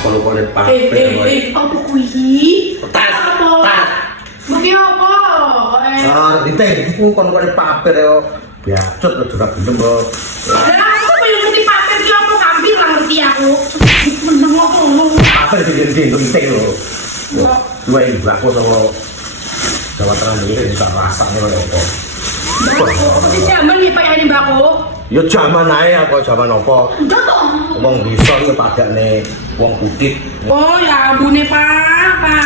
Kalau boleh pakai. Apa kuwi? Tas. Mungkin apa? Ditengku kon boleh pakai yo. Biacut lo sudah gendem lo. Aku pengen ngerti pakai ki apa hampir lah ngerti aku. Meneng apa? Apa di diteng lo. Dua ibu aku sama Jawa Tengah ini bisa rasanya kayak apa. Apa sih zaman nih Pak ini Mbak aku? Ya zaman aja kok zaman apa? Enggak toh. Wong bisa ya padane wong putih. Oh ya ampune Pak.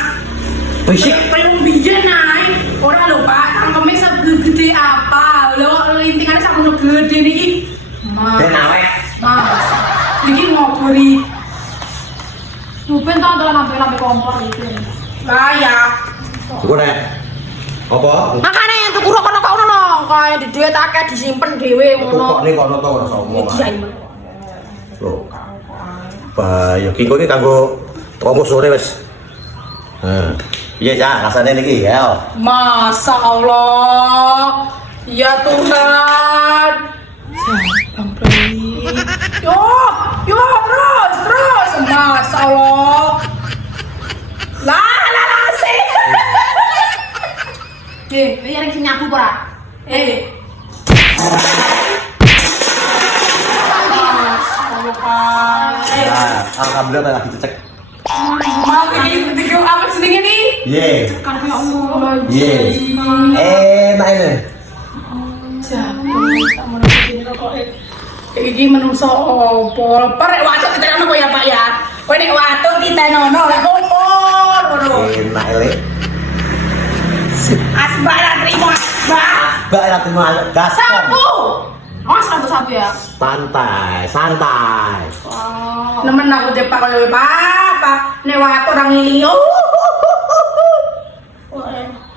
Fisik Pengen biyen naik. Ora lho Pak, tangkeme segede apa? Lho lintingannya sakmono gede niki. dan awet. Mas. Iki ngobori. Rupen tau lampe kompor iki. Layak. Iku nek apa? Makane tuku rokok kono lho, kaya di duit akeh disimpen dhewe ngono. Tukokne kono to ora somo. Iya iya. Loh. Bahaya ki kok iki kanggo toko sore wis. Iya ya, rasane niki ya. Masya Allah. Ya Tuhan. Bang Pri. Yo terus. Masya Allah. Lah sih. Ini yang nyapu ora? Alhamdulillah lagi cek. Mau ini tiga apa sedingin nih? Ye. Kan ya Allah. Ye. Enak ini. Iki menungso opo? Perek watuk ditenono kok ya Pak ya. Kowe nek watuk ditenono lek opo ngono. Enak le. Asbak ra trimo asbak. Mbak ra terima gas. Sapu. Mas sapu ya. Santai. Nemen aku dek Pak koyo Pak. Nek watuk ora ngilingi.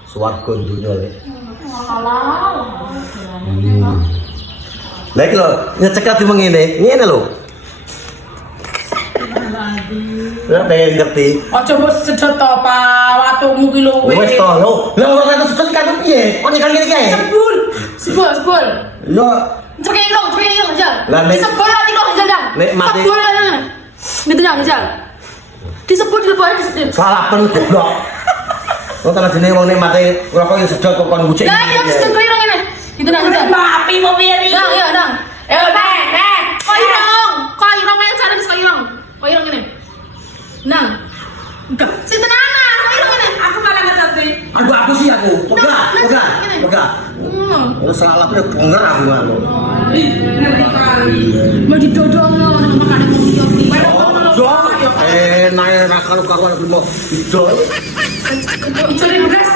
Swarga dunya le. Alah. Lagi lo, nyecek di ngene lo. Lah pengen ngerti. Aja mbok sedot to Pak, watumu ki luwe. Wes to lo. Lah ora kata sedot kan piye? Kok nyekal ngene kae? Sebul. Lo Cekel irong aja. Lah, nek- disebul ati kok jajal. nek mati- Sebul aja. Gitu jajal. Disebut dilepon. salah pen goblok. Kok kana jenenge wong nek mate ora kok yo sedot kok kon ngucek. Lah iya sebul irong ngene. Gitu jajal. Mapi mau piye iki? Dang, iya, dang. Nek. Kok irong ae cara kok irong. Kok irong ngene. Nang. Enggak. Sinten ana? Kok irong ngene. Aku malah ngerti. Aku sih aku. Pegang. Lu salah pen bener aku anu. Ngeri kali. Mau didodongno nang makane kopi. Naik nak kalau karuan aku mau hijau. Curi beras.